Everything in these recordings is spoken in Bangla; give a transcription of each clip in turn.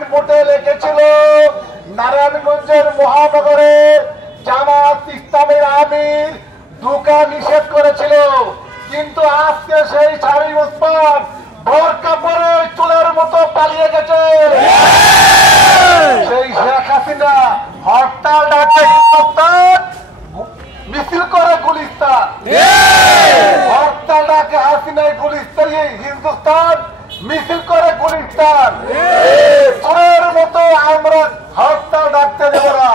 ভোটে লেগেছিল নারায়ণগঞ্জের মহানগরে জামাত ইসলামের আমির ঢোকা নিষেধ করেছিল, কিন্তু আজকে সেই শামীম ওসমান বোরকা পরে চুলের মতো পালিয়ে গেছে। সেই শেখ হাসিনা হরতাল ডাকে মিছিল করে গুলিস্তান, হরতাল ডাকে হাসিনায় গুলিস্তান, হিন্দুস্তান মিছিল করে গুলিস্তান। চোরের মতো আমরা হরতাল ডাকতে দেব না,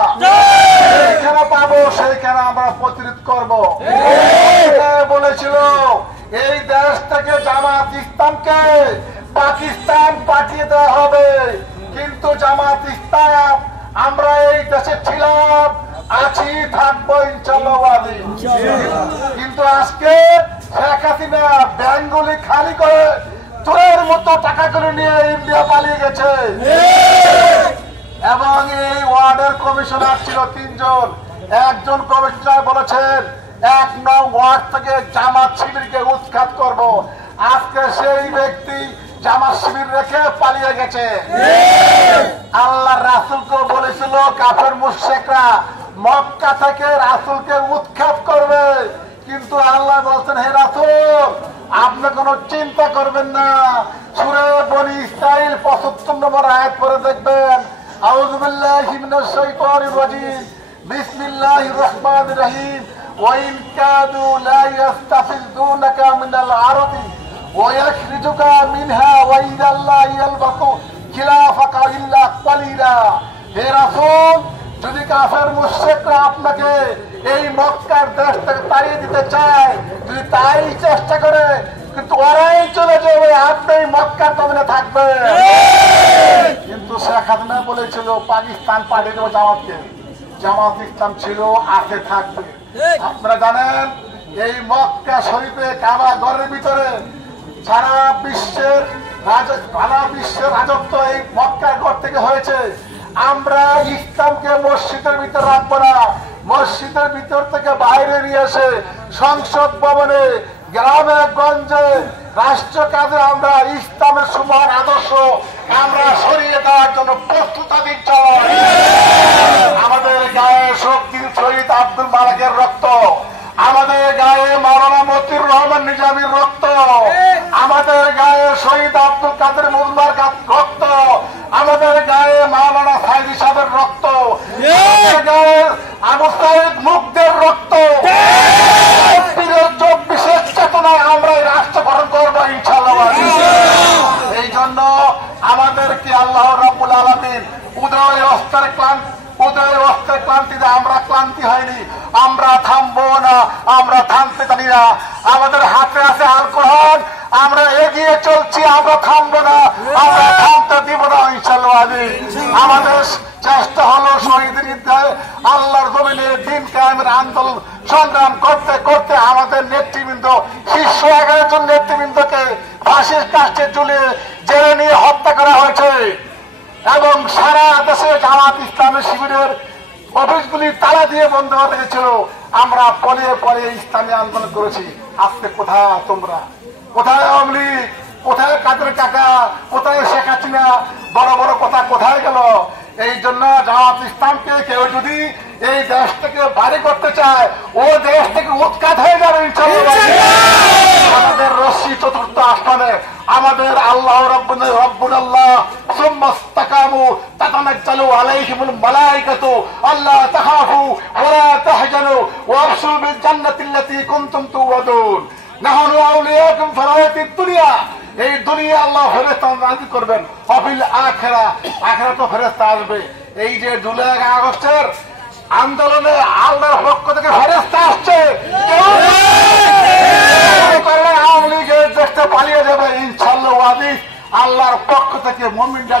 যেখানে পাবো সেইখানে আমরা প্রতিরোধ করবো। বলেছিল এই দেশ থেকে জামাত ইসলামকে পাকিস্তান পাঠিয়ে দেওয়া হবে, কিন্তু জামাত ইসলাম আমরা এই দেশে ছিলাম, আছি, থাকবো ইনশাআল্লাহ। কিন্তু আজকে শেখ হাসিনা ব্যাংকগুলি খালি করে চোরের মতো টাকাগুলো নিয়ে ইন্ডিয়া পালিয়ে গেছে। এবং এই ওয়ার্ডের কমিশনার ছিল 3 জন, একজন কমিশনার বলেছেন 1 নং ওয়ার্ড থেকে জামাত শিবিরকে উৎখাত করব। আজকে সেই ব্যক্তি জামাত শিবির রেখে পালিয়ে গেছে। আল্লাহ রাসূলকে বলেছিল কাফের মুশরিকরা মক্কা থেকে রাসূলকে উৎখাত করবে, কিন্তু আল্লাহ বলছেন হে রাসূল আপনি কোনো চিন্তা করবেন না। সূরা বনী ইসরাঈল 75 নম্বর আয়াত পড়ে দেখবেন, আউযু বিল্লাহি মিনাশ শাইতানির রাজীম, বিসমিল্লাহির রহমানির রহিম, ওয়া ইন কাদু লা ইস্তাফিজুনাকা মিনাল আরদি ওয়া ইয়াখরিজুকা মিনহা ওয়া ইযা লা ইয়ালবাসু খিলাফাকা ইল্লা কালিলা। হে রাসূল যদি কাফের মুশরিকরা আপনাকে এই মক্কার দেশ থেকে তাড়িয়ে দিতে চায়, যদি তাই চেষ্টা করে, কিন্তু ওরাই চলে যাবে, আপনি মক্কার জমিনে থাকবেন। কিন্তু শেখ হাসিনা বলেছিল পাকিস্তান পাঠিয়ে দেবো জামাতকে, জামাত ইসলাম ছিল, আছে, থাকবে। আপনারা জানেন এই মক্কা শরীফে কাবা ঘরের ভিতরে সারা বিশ্বের রাজত্ব এই মক্কা ঘর থেকে হয়েছে। আমরা ইসলামকে মসজিদের ভিতরে রাখবো না, মসজিদের ভিতর থেকে বাইরে নিয়ে এসে সংসদ ভবনে, গ্রামে গঞ্জে, রাষ্ট্র কাজে আমরা ইসলামের সুমহান আদর্শ আমরা সরিয়ে দেওয়ার জন্য প্রস্তুতি চালাই। আমাদের গায়ে শহীদ শহীদ আব্দুল মালিকের রক্ত, আমাদের গায়ে মাওলানা মতিউর রহমান নিজামীর রক্ত, আমাদের গায়ে শহীদ আব্দুল কাদের মোল্লার রক্ত, আমাদের গায়ে মাওলানা সাইদি সাহেবের রক্ত, আমাদের গায়ে আবু সাইদ মুগ্ধের রক্ত। 24 চেতনায় আমরা এই রাষ্ট্র গঠন করবো ইনশাআল্লাহ। এই জন্য আমাদেরকে আল্লাহ রাব্বুল আলামিন উদয় অস্ত্রের ক্লান্তিতে আমরা ক্লান্তি হয়নি, আমরা থামবো না, আমরা থামতে জানি না। আমাদের হাতে আছে আল কোরআন, আমরা এগিয়ে চলছি, আমরা থামবো না, আমরা থামতে দিব না ইনশাআল্লাহ। আমাদের চেষ্টা হলো শহীদের ঈদগাহে আল্লাহর জমিনে দিন কায়েমের আন্দোলন সংগ্রাম করতে করতে আমাদের নেতৃবৃন্দ, শীর্ষ 11 জন নেতৃবৃন্দকে ফাঁসির কাস্টে ঝুলিয়ে জেলে নিয়ে হত্যা করা হয়েছে। এবং সারা দেশে জামাত ইসলামের শিবিরের অফিসগুলি তালা দিয়ে বন্ধ হয়ে গেছিল। আমরা পলিয়ে পলিয়ে ইসলামী আন্দোলন করেছি। আজকে কোথায় তোমরা, কোথায় আওয়ামী লীগ, কোথায় কাদের কাকা, কোথায় শেখ হাসিনা, বড় বড় কথা কোথায় গেল? এই জন্য জামাত ইসলামকে কেউ যদি এই দেশ থেকে বাড়ি করতে চায়, ও দেশ থেকে উৎখাত হয়ে যাবে ইনশাআল্লাহ। আমাদের রশ্মি 4র্থ আসমানে আমাদের আল্লাহ রব্বুনাল্লাহ সুম্মা ইসতাকামু তাতানাজ্জালু আলাইহিমুল মালাইকাতু আল্লা তাখাফু ওয়া লা তাহজানু ওয়া আবশিরু বিল জান্নাতিল্লাতী কুনতুম তুওয়াদুন নাহনু আউলিয়াকুম ফিল হায়াতিদ দুনিয়া। এই দুনিয়া আল্লাহ ফেরেশতা নাযিল করবেন, অফিল আখিরা তো ফেরেশতা আসবে। এই যে জুলাই আগস্টের আন্দোলনে আল্লাহর পক্ষ থেকে ফেরেশতা আসছে, আওয়ামী লীগের দেশে পালিয়ে যাবে ইনশাআল্লাহ। আল্লাহর পক্ষ থেকে মুমিনরা